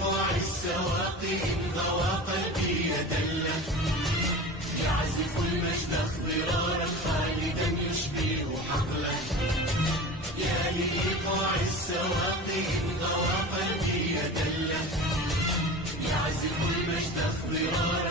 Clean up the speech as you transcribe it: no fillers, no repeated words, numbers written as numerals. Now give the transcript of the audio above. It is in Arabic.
لإيقاع السواقي إن غوى قلبي يدله، يعزف المجد اخضرارا خالدا يشبه حقله. يا لإيقاع السواقي إن غوى قلبي يدله، يعزف المجد اخضرارا